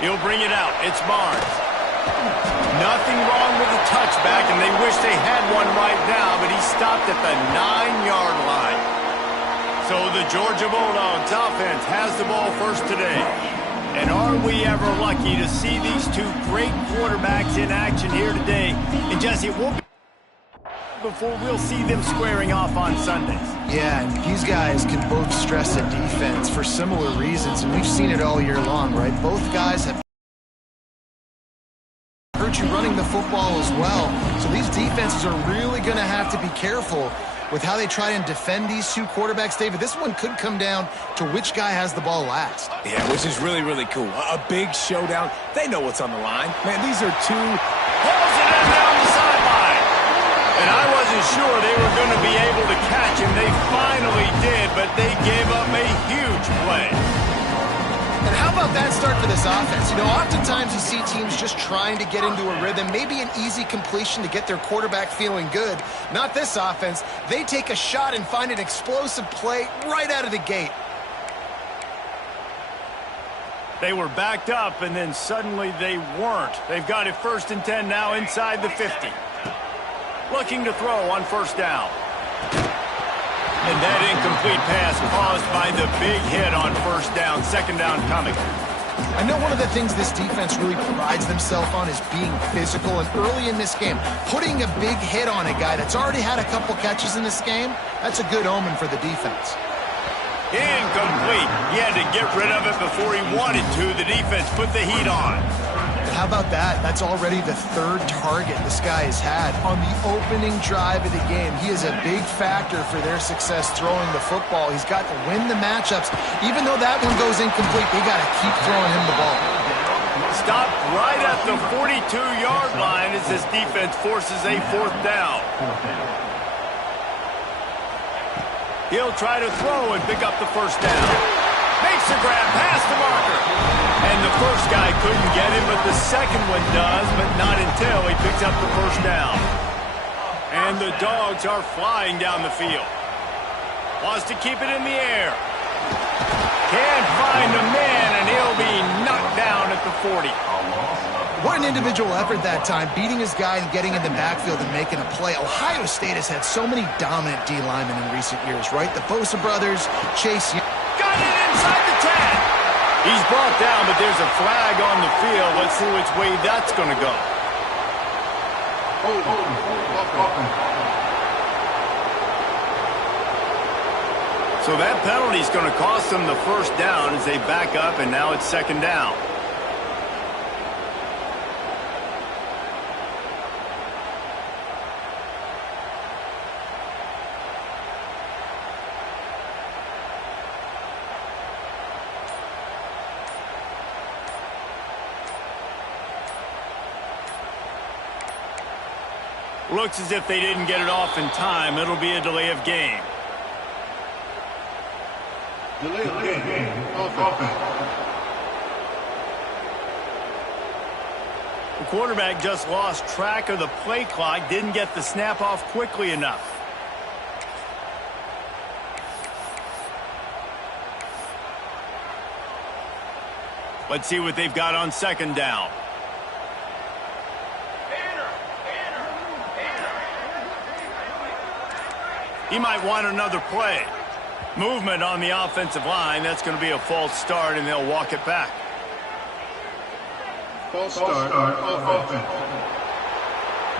He'll bring it out. It's Barnes. Nothing wrong with the touchback, and they wish they had one right now, but he stopped at the 9-yard line. So the Georgia Bulldogs offense has the ball first today. And are we ever lucky to see these two great quarterbacks in action here today? And Jesse, it won't be before we'll see them squaring off on Sundays. Yeah, and these guys can both stress a defense for similar reasons, and we've seen it all year long, right? Both guys have hurt you running the football as well. So these defenses are really going to have to be careful with how they try and defend these two quarterbacks. David, this one could come down to which guy has the ball last. Yeah, which is really, really cool. A big showdown. They know what's on the line. Man, these are two... Pulls it in down the sideline. And I wasn't sure they were going to be able to catch him. They finally did, but they gave up a huge play. And how about that start for this offense? You know, oftentimes you see teams just trying to get into a rhythm, maybe an easy completion to get their quarterback feeling good. Not this offense. They take a shot and find an explosive play right out of the gate. They were backed up, and then suddenly they weren't. They've got it 1st and 10 now inside the 50. Looking to throw on 1st down. And that incomplete pass caused by the big hit on 1st down. 2nd down coming. I know one of the things this defense really prides themselves on is being physical. And early in this game, putting a big hit on a guy that's already had a couple catches in this game, that's a good omen for the defense. Incomplete. He had to get rid of it before he wanted to. The defense put the heat on. How about that? That's already the 3rd target this guy has had on the opening drive of the game. He is a big factor for their success throwing the football. He's got to win the matchups. Even though that one goes incomplete, they got to keep throwing him the ball. Stopped right at the 42-yard line as this defense forces a 4th down. He'll try to throw and pick up the 1st down. Makes the grab past the marker. And the first guy couldn't get him, but the second one does, but not until he picks up the 1st down. And the Dogs are flying down the field. Wants to keep it in the air. Can't find a man, and he'll be knocked down at the 40. What an individual effort that time, beating his guy and getting in the backfield and making a play. Ohio State has had so many dominant D linemen in recent years, right? The Bosa brothers, Chase Young. Got it inside the 10. He's brought down, but there's a flag on the field. Let's see which way that's going to go. So that penalty is going to cost them the 1st down as they back up, and now it's 2nd down. Looks as if they didn't get it off in time. It'll be a delay of game. Delay of game. Offense. The quarterback just lost track of the play clock, didn't get the snap off quickly enough. Let's see what they've got on 2nd down. He might want another play. Movement on the offensive line. That's going to be a false start, and they'll walk it back. False start. Offense.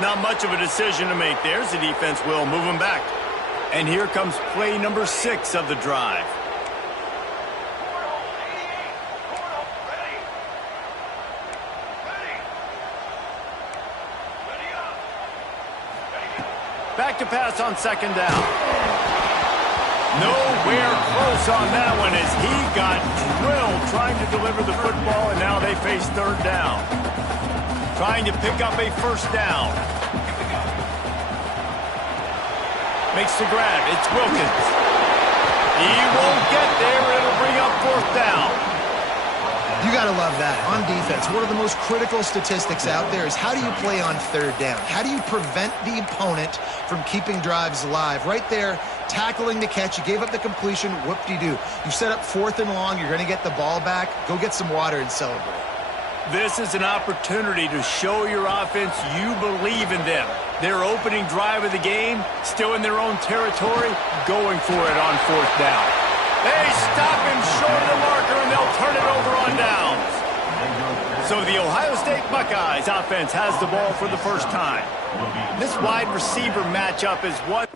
Not much of a decision to make there as the defense will move him back. And here comes play number 6 of the drive. Back to pass on 2nd down. Nowhere close on that one as he got drilled trying to deliver the football, and now they face 3rd down. Trying to pick up a 1st down. Makes the grab. It's Wilkins. He won't get there. It'll bring up 4th down. You got to love that. On defense, one of the most critical statistics out there is how do you play on 3rd down? How do you prevent the opponent from keeping drives alive? Right there, tackling the catch. You gave up the completion. Whoop-de-doo. You set up 4th and long. You're going to get the ball back. Go get some water and celebrate. This is an opportunity to show your offense you believe in them. Their opening drive of the game, still in their own territory, going for it on 4th down. They stop him short of the marker, and they'll turn it over on downs. So the Ohio State Buckeyes offense has the ball for the first time. This wide receiver matchup is one.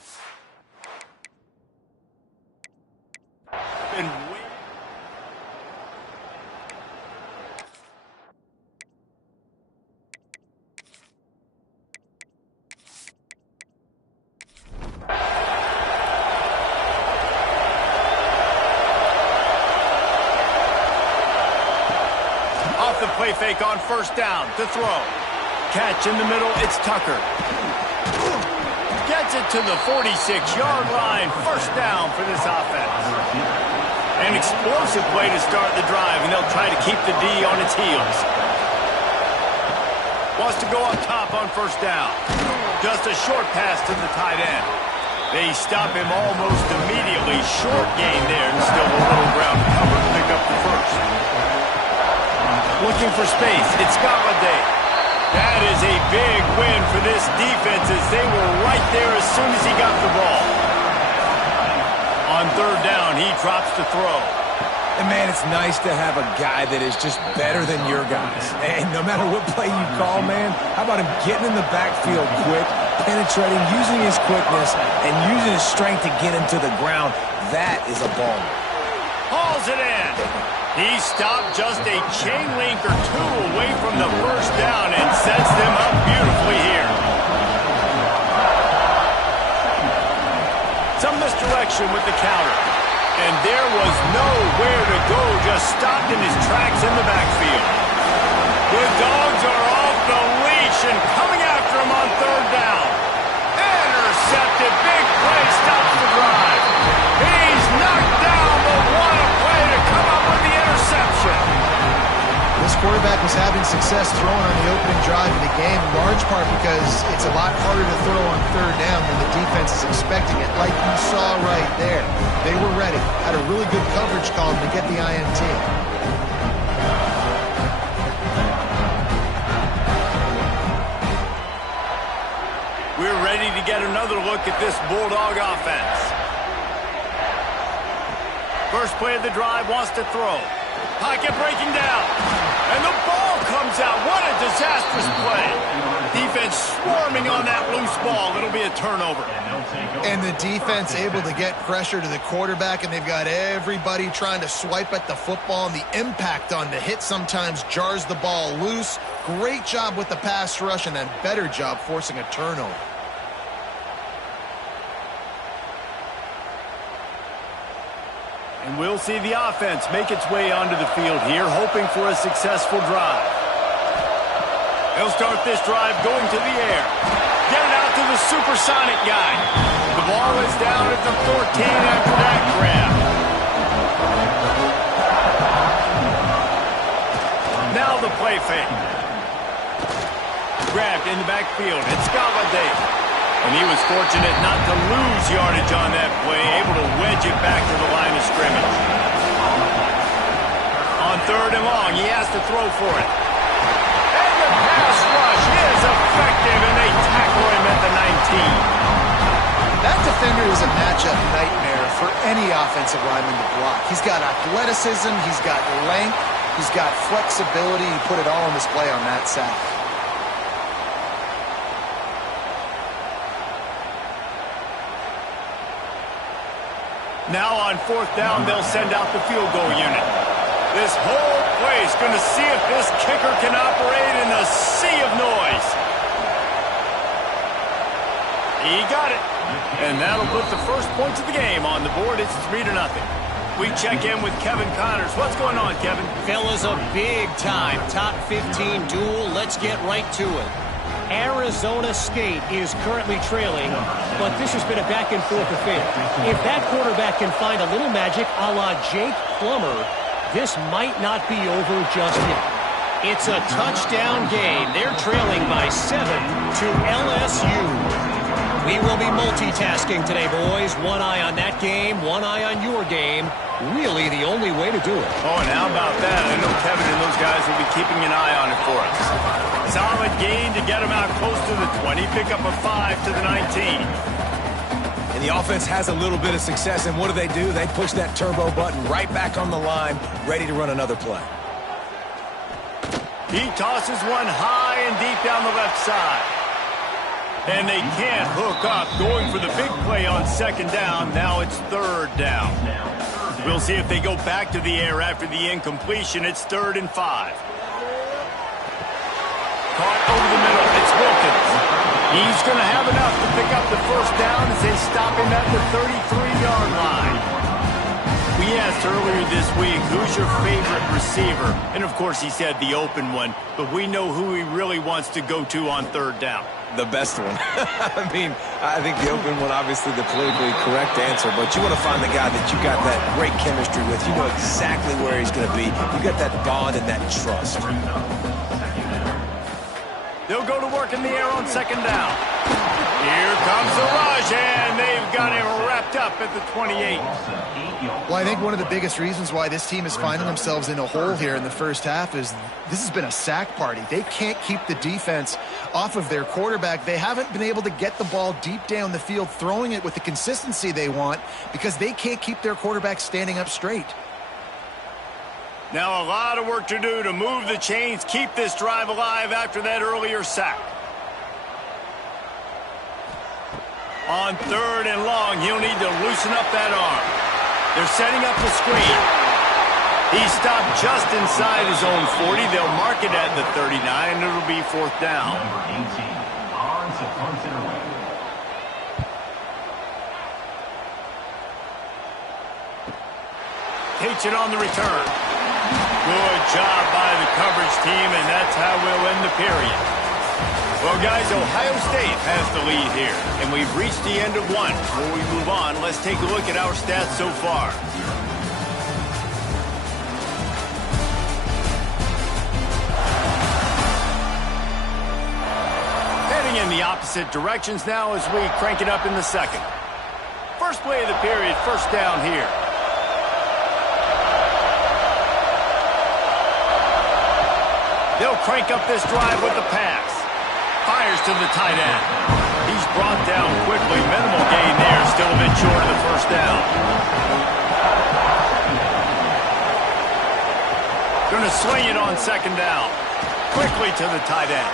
The play fake on 1st down to throw. Catch in the middle, it's Tucker. Gets it to the 46-yard line. 1st down for this offense. An explosive play to start the drive, and they'll try to keep the D on its heels. Wants to go up top on 1st down. Just a short pass to the tight end. They stop him almost immediately. Short gain there, and still a little ground to cover to pick up the 1st. Looking for space. It's Ncaa. That is a big win for this defense as they were right there as soon as he got the ball. On 3rd down, he drops to throw. And, man, it's nice to have a guy that is just better than your guys. And no matter what play you call, man, how about him getting in the backfield quick, penetrating, using his quickness, and using his strength to get him to the ground? That is a ball. Hauls it in. He stopped just a chain link or two away from the 1st down and sets them up beautifully here. Some misdirection with the counter. And there was nowhere to go, just stopped in his tracks in the backfield. The Dogs are off the leash and coming after him on 3rd down. Intercepted. Big play stops the drive. He's knocked down, but what a play to come up with the interception. This quarterback was having success throwing on the opening drive of the game, in large part because it's a lot harder to throw on 3rd down when the defense is expecting it, like you saw right there. They were ready, had a really good coverage call to get the INT. We're ready to get another look at this Bulldog offense. First play of the drive, wants to throw. Pocket breaking down. And the ball comes out. What a disastrous play. Defense swarming on that loose ball. It'll be a turnover. And the defense able to get pressure to the quarterback, and they've got everybody trying to swipe at the football, and the impact on the hit sometimes jars the ball loose. Great job with the pass rush, and then better job forcing a turnover. And we'll see the offense make its way onto the field here, hoping for a successful drive. They'll start this drive going to the air. Get it out to the supersonic guy. The ball is down at the 14 after that grab. Now the play fake. Grabbed in the backfield. It's Ncaa. And he was fortunate not to lose yardage on that play, able to wedge it back to the line of scrimmage. On 3rd and long, he has to throw for it. And the pass rush is effective, and they tackle him at the 19. That defender is a matchup nightmare for any offensive lineman to block. He's got athleticism, he's got length, he's got flexibility. He put it all on display on that sack. Now on 4th down, they'll send out the field goal unit. This whole place going to see if this kicker can operate in the sea of noise. He got it. And that'll put the first points of the game on the board. It's 3-0. We check in with Kevin Connors. What's going on, Kevin? Fellas, a big-time top 15 duel. Let's get right to it. Arizona State is currently trailing, but this has been a back-and-forth affair. If that quarterback can find a little magic a la Jake Plummer, this might not be over just yet. It's a touchdown game. They're trailing by 7 to LSU. We will be multitasking today, boys. One eye on that game, one eye on your game. Really the only way to do it. Oh, and how about that? I know Kevin and those guys will be keeping an eye on it for us. Solid gain to get them out close to the 20. Pick up a 5 to the 19. And the offense has a little bit of success, and what do? They push that turbo button right back on the line, ready to run another play. He tosses one high and deep down the left side. And they can't hook up, going for the big play on second down. Now it's third down. We'll see if they go back to the air after the incompletion. It's 3rd and 5. Caught over the middle. It's Wilkins. He's going to have enough to pick up the first down as they stop him at the 33-yard line. We asked earlier this week, who's your favorite receiver? And, of course, he said the open one. But we know who he really wants to go to on third down. The best one. I mean, I think the open one, obviously the politically correct answer, but you want to find the guy that you got that great chemistry with. You know exactly where he's going to be. You got that bond and that trust. They'll go to work in the air on second down. Here comes the rush, and they've got him wrapped up at the 28. Well, I think one of the biggest reasons why this team is finding themselves in a hole here in the first half is this has been a sack party. They can't keep the defense off of their quarterback. They haven't been able to get the ball deep down the field, throwing it with the consistency they want because they can't keep their quarterback standing up straight. Now a lot of work to do to move the chains, keep this drive alive after that earlier sack. On 3rd and long, he'll need to loosen up that arm. They're setting up the screen. He stopped just inside his own 40. They'll mark it at the 39. It'll be 4th down. Takes it on the return. Good job by the coverage team, and that's how we'll end the period. Well, guys, Ohio State has the lead here, and we've reached the end of one. Before we move on, let's take a look at our stats so far. Heading in the opposite directions now as we crank it up in the second. First play of the period, first down here. They'll crank up this drive with the pass. Fires to the tight end. He's brought down quickly. Minimal gain there. Still a bit short of the first down. Going to sling it on second down. Quickly to the tight end.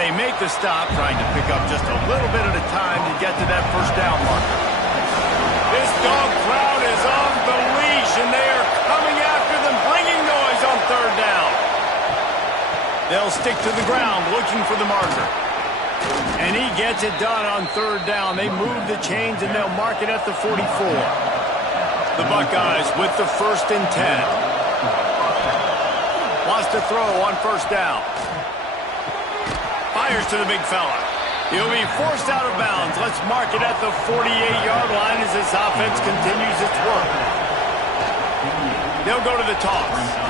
They make the stop, trying to pick up just a little bit at a time to get to that first down marker. This dog crowd is off the leash, and they are coming after them, bringing noise on third down. They'll stick to the ground, looking for the marker. And he gets it done on third down. They move the chains, and they'll mark it at the 44. The Buckeyes with the 1st and 10. Wants to throw on first down. Fires to the big fella. He'll be forced out of bounds. Let's mark it at the 48-yard line as this offense continues its work. They'll go to the toss.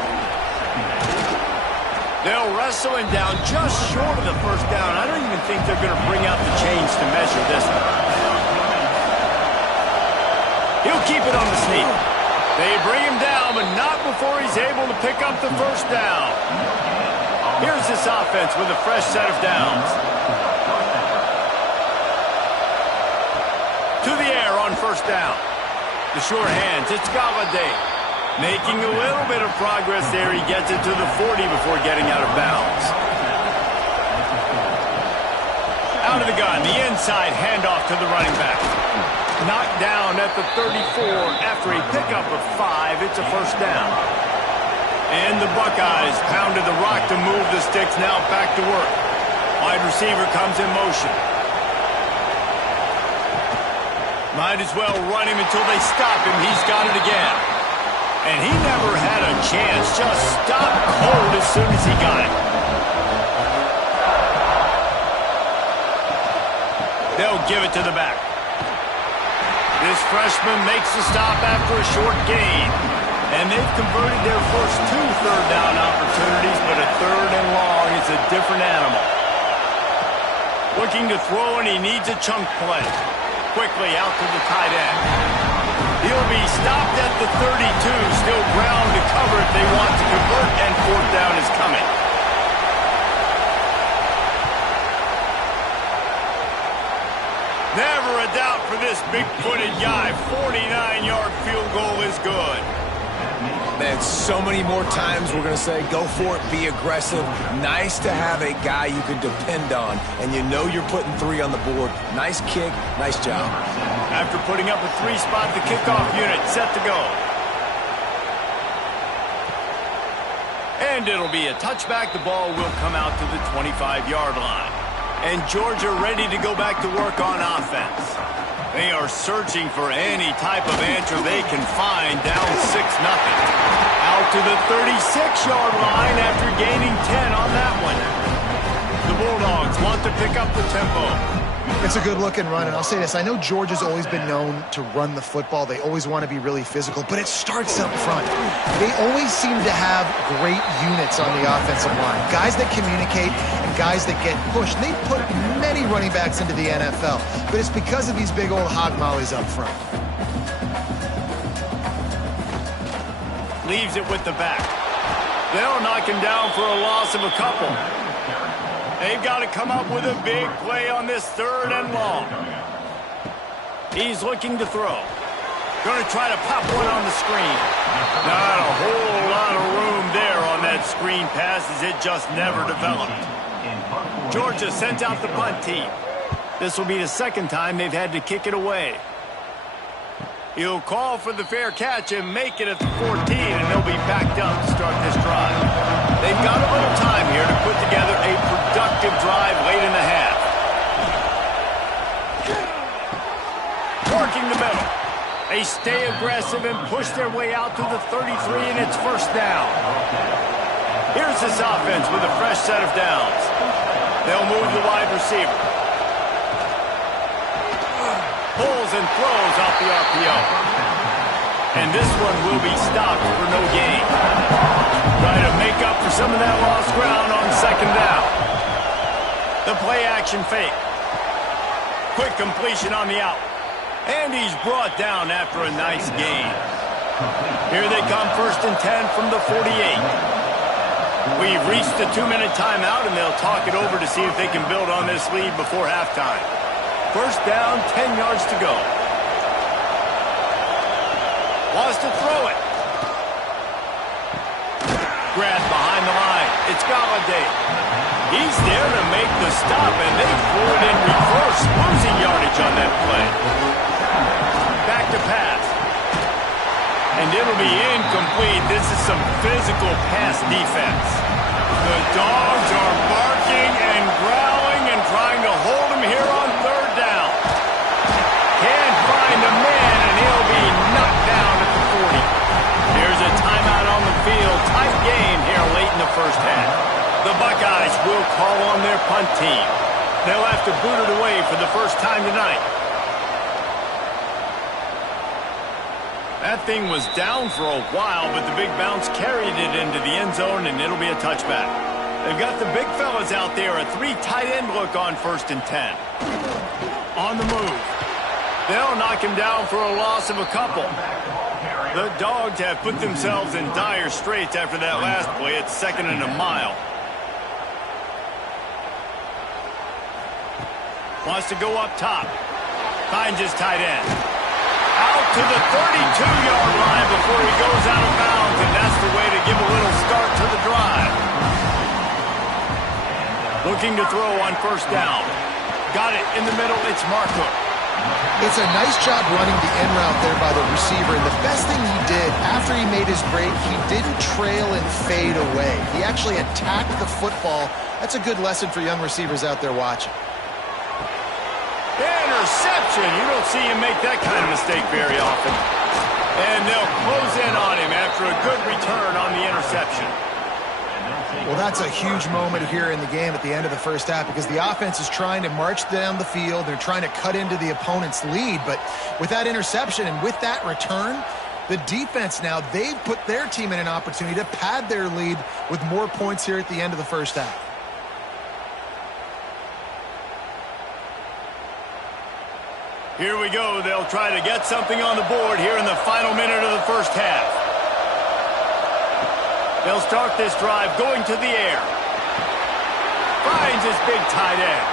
They'll wrestle him down just short of the first down. I don't even think they're going to bring out the chains to measure this one. He'll keep it on the sneak. They bring him down, but not before he's able to pick up the first down. Here's this offense with a fresh set of downs. To the air on first down. The sure hands, it's Galladay. Making a little bit of progress there. He gets it to the 40 before getting out of bounds. Out of the gun, the inside handoff to the running back. Knocked down at the 34 after a pickup of 5. It's a first down. And the Buckeyes pounded the rock to move the sticks. Now back to work. Wide receiver comes in motion. Might as well run him until they stop him. He's got it again. And he never had a chance. Just stopped cold as soon as he got it. They'll give it to the back. This freshman makes the stop after a short gain. And they've converted their first 2 third down opportunities, but a 3rd and long is a different animal. Looking to throw, and he needs a chunk play. Quickly out to the tight end. He'll be stopped at the 32. Still ground to cover if they want to convert, and fourth down is coming. Never a doubt for this big-footed guy. 49-yard field goal is good. Man, so many more times we're going to say, go for it, be aggressive. Nice to have a guy you can depend on, and you know you're putting 3 on the board. Nice kick, nice job. After putting up a 3-spot, the kickoff unit set to go. And it'll be a touchback. The ball will come out to the 25-yard line. And Georgia ready to go back to work on offense. They are searching for any type of answer they can find, down 6-0. Out to the 36-yard line after gaining 10 on that one. The Bulldogs want to pick up the tempo. It's a good-looking run, and I'll say this. I know Georgia's always been known to run the football. They always want to be really physical, but it starts up front. They always seem to have great units on the offensive line, guys that communicate and guys that get pushed. They put many running backs into the NFL, but it's because of these big old hog mollies up front. Leaves it with the back. They'll knock him down for a loss of a couple. They've got to come up with a big play on this 3rd and long. He's looking to throw. Going to try to pop one on the screen. Not a whole lot of room there on that screen pass, as it just never developed. Georgia sent out the punt team. This will be the 2nd time they've had to kick it away. He'll call for the fair catch and make it at the 14, and they'll be backed up to start this drive. They've got a little time here to put together a productive drive late in the half. Working the middle. They stay aggressive and push their way out to the 33, and it's 1st down. Here's this offense with a fresh set of downs. They'll move the wide receiver. Pulls and throws off the RPO. And this one will be stopped for no gain. Try to make up for some of that lost ground on 2nd down. The play action fake. Quick completion on the out. And he's brought down after a nice gain. Here they come, 1st and 10 from the 48. We've reached the 2-minute timeout, and they'll talk it over to see if they can build on this lead before halftime. 1st down, 10 yards to go. Wants to throw it. Grabbed behind the line. It's Galladay. He's there to make the stop, and they threw it in reverse, losing yardage on that play. Back to pass. And it'll be incomplete. This is some physical pass defense. The Dogs are barking and growling and trying to hold him here on 3rd down. Can't find a man, and he'll be knocked down at the 40. Here's a timeout on the field. Tight game here late in the 1st half. The Buckeyes will call on their punt team. They'll have to boot it away for the 1st time tonight. That thing was down for a while, but the big bounce carried it into the end zone, and it'll be a touchback. They've got the big fellas out there, a 3 tight end look on 1st and 10. On the move. They'll knock him down for a loss of a couple. The Dogs have put themselves in dire straits after that last play. It's 2nd and a mile. Wants to go up top. Finds his tight end. Out to the 32-yard line before he goes out of bounds, and that's the way to give a little start to the drive. Looking to throw on 1st down. Got it in the middle. It's Marco. It's a nice job running the in route there by the receiver, and the best thing he did after he made his break, he didn't trail and fade away. He actually attacked the football. That's a good lesson for young receivers out there watching. Interception. You don't see him make that kind of mistake very often. And they'll close in on him after a good return on the interception. Well, that's a huge moment here in the game at the end of the 1st half, because the offense is trying to march down the field. They're trying to cut into the opponent's lead. But with that interception and with that return, the defense now, they've put their team in an opportunity to pad their lead with more points here at the end of the 1st half. Here we go. They'll try to get something on the board here in the final minute of the first half. They'll start this drive going to the air. Finds his big tight end.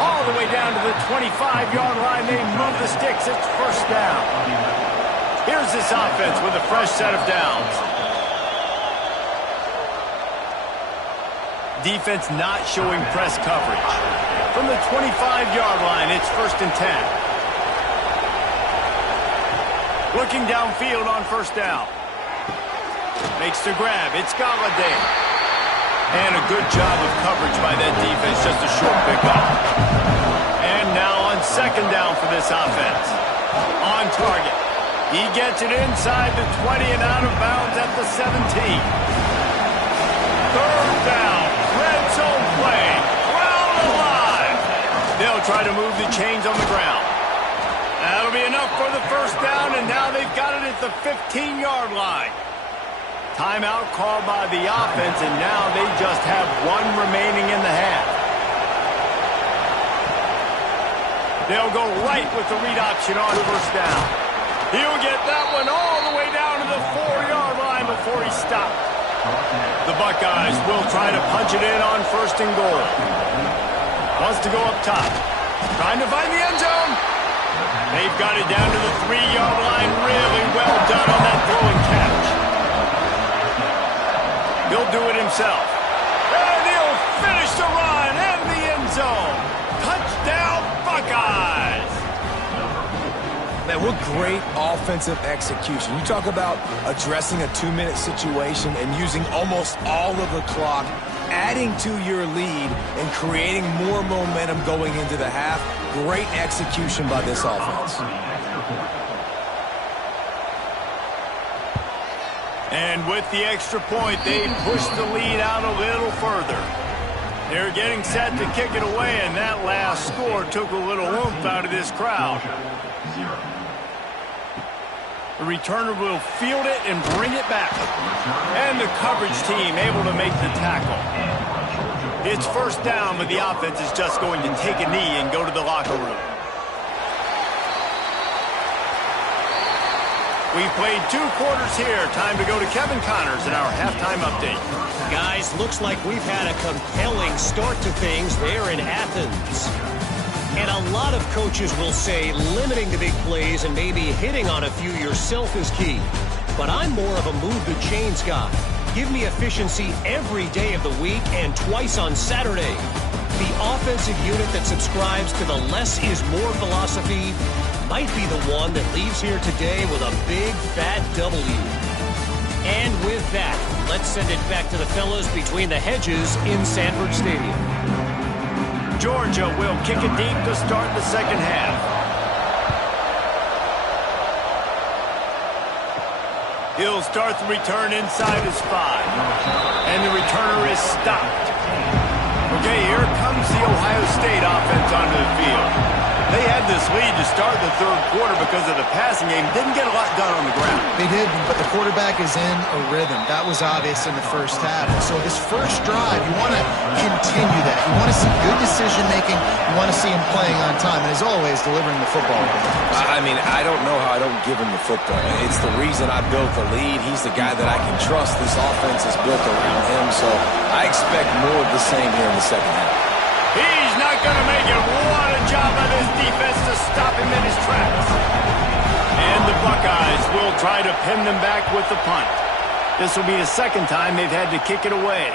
All the way down to the 25-yard line. They move the sticks. It's first down. Here's this offense with a fresh set of downs. Defense not showing press coverage. From the 25-yard line, it's first and 10. Looking downfield on first down. Makes the grab. It's Galladay. And a good job of coverage by that defense. Just a short pickup. And now on second down for this offense. On target. He gets it inside the 20 and out of bounds at the 17. Third down. Red zone play. Crowd alive. They'll try to move the chains on the ground. That'll be enough for the first down, and now they've got it at the 15-yard line. Timeout called by the offense, and now they just have one remaining in the half. They'll go right with the read option on first down. He'll get that one all the way down to the 4-yard line before he stopped. The Buckeyes will try to punch it in on first and goal. Wants to go up top. Trying to find the end zone. They've got it down to the 3-yard line. Really well done on that throw and catch. He'll do it himself. And he'll finish the run and the end zone. Touchdown, Buckeyes! Man, what great offensive execution. You talk about addressing a 2-minute situation and using almost all of the clock, adding to your lead and creating more momentum going into the half. Great execution by this offense. And with the extra point, they push the lead out a little further. They're getting set to kick it away, and that last score took a little oomph out of this crowd. The returner will field it and bring it back. And the coverage team able to make the tackle. It's first down, but the offense is just going to take a knee and go to the locker room. We played 2 quarters here. Time to go to Kevin Connors in our halftime update. Guys, looks like we've had a compelling start to things there in Athens. And a lot of coaches will say limiting the big plays and maybe hitting on a few yourself is key. But I'm more of a move the chains guy. Give me efficiency every day of the week and twice on Saturday. The offensive unit that subscribes to the less is more philosophy might be the one that leaves here today with a big fat W. And with that, let's send it back to the fellas between the hedges in Sanford Stadium. Georgia will kick it deep to start the second half. He'll start the return inside his 5. And the returner is stopped. Okay, here comes the Ohio State offense onto the field. They had this lead to start the third quarter because of the passing game. Didn't get a lot done on the ground. They did, but the quarterback is in a rhythm. That was obvious in the first half. So this first drive, you want to continue that. You want to see good decision-making. You want to see him playing on time. And as always, delivering the football. I mean, I don't know how I don't give him the football. It's the reason I built the lead. He's the guy that I can trust. This offense is built around him. So I expect more of the same here in the second half. He's not going to make it. What a job by this defense to stop him in his tracks. And the Buckeyes will try to pin them back with the punt. This will be the second time they've had to kick it away.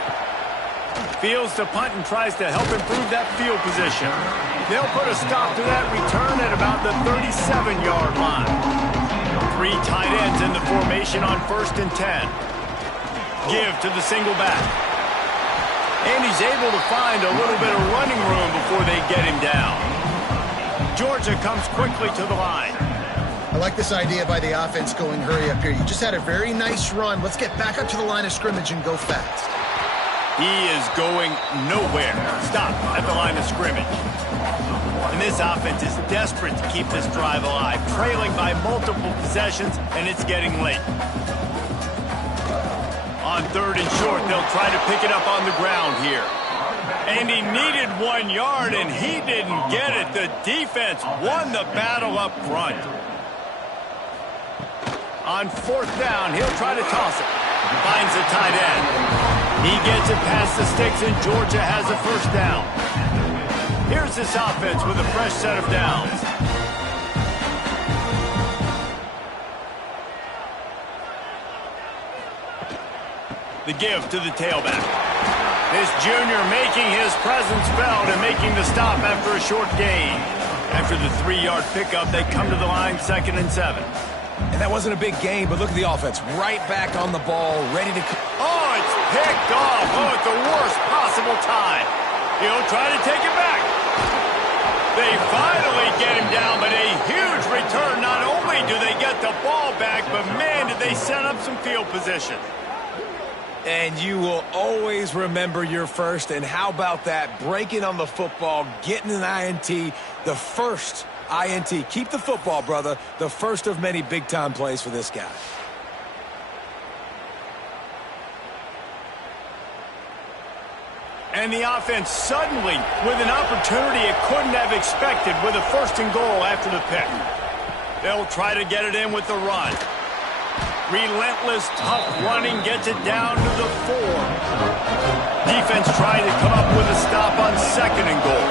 Fields to punt and tries to help improve that field position. They'll put a stop to that return at about the 37-yard line. 3 tight ends in the formation on first and 10. Give to the single back. And he's able to find a little bit of running room before they get him down. Georgia comes quickly to the line. I like this idea by the offense going hurry up here. You just had a very nice run. Let's get back up to the line of scrimmage and go fast. He is going nowhere. Stop at the line of scrimmage. And this offense is desperate to keep this drive alive, trailing by multiple possessions, and it's getting late. On third and short, they'll try to pick it up on the ground here. And he needed 1 yard, and he didn't get it. The defense won the battle up front. On 4th down, he'll try to toss it. Finds the tight end. He gets it past the sticks, and Georgia has a 1st down. Here's this offense with a fresh set of downs. The give to the tailback. This junior making his presence felt and making the stop after a short gain. After the 3-yard pickup, they come to the line 2nd and 7. And that wasn't a big gain, but look at the offense. Right back on the ball, ready to... Oh, it's picked off. Oh, at the worst possible time. He'll try to take it back. They finally get him down, but a huge return. Not only do they get the ball back, but man, did they set up some field position. And you will always remember your first. And how about that? Breaking on the football, getting an INT, the first INT. Keep the football, brother. The first of many big-time plays for this guy. And the offense suddenly with an opportunity it couldn't have expected with a 1st and goal after the pick. They'll try to get it in with the run. Relentless, tough running gets it down to the 4. Defense trying to come up with a stop on 2nd and goal.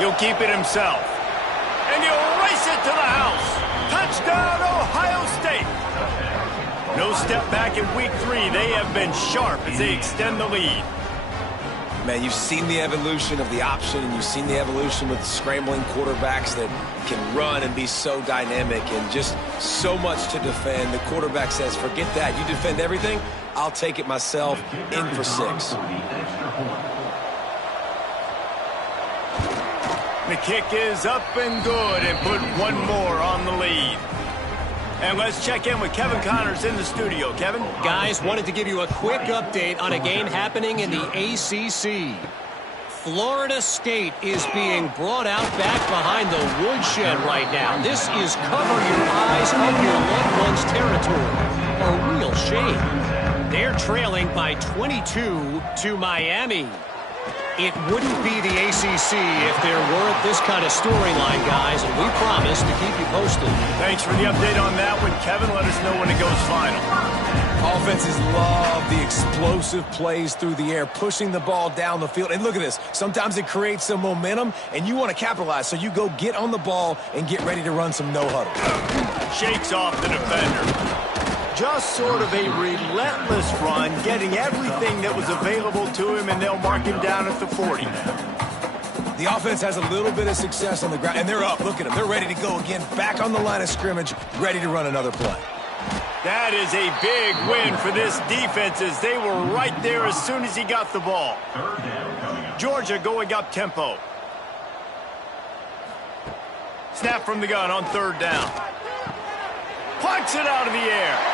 He'll keep it himself. And he'll race it to the house. Touchdown, Ohio State. No step back in week 3. They have been sharp as they extend the lead. Man, you've seen the evolution of the option, and you've seen the evolution with scrambling quarterbacks that can run and be so dynamic and just so much to defend. The quarterback says, forget that. You defend everything, I'll take it myself. In for 6. The kick is up and good and put 1 more on the lead. And let's check in with Kevin Connors in the studio. Kevin? Guys, wanted to give you a quick update on a game happening in the ACC. Florida State is being brought out back behind the woodshed right now. This is cover your eyes of your loved one's territory. A real shame. They're trailing by 22 to Miami. It wouldn't be the ACC if there weren't this kind of storyline, guys, and we promise to keep you posted. Thanks for the update on that one, Kevin. Let us know when it goes final. Offenses love the explosive plays through the air, pushing the ball down the field. And look at this. Sometimes it creates some momentum, and you want to capitalize. So you go get on the ball and get ready to run some no-huddle. Shakes off the defender. Just sort of a relentless run, getting everything that was available to him, and they'll mark him down at the 40. The offense has a little bit of success on the ground, and they're up. Look at them. They're ready to go again, back on the line of scrimmage, ready to run another play. That is a big win for this defense as they were right there as soon as he got the ball. Georgia going up tempo. Snap from the gun on 3rd down. Punts it out of the air.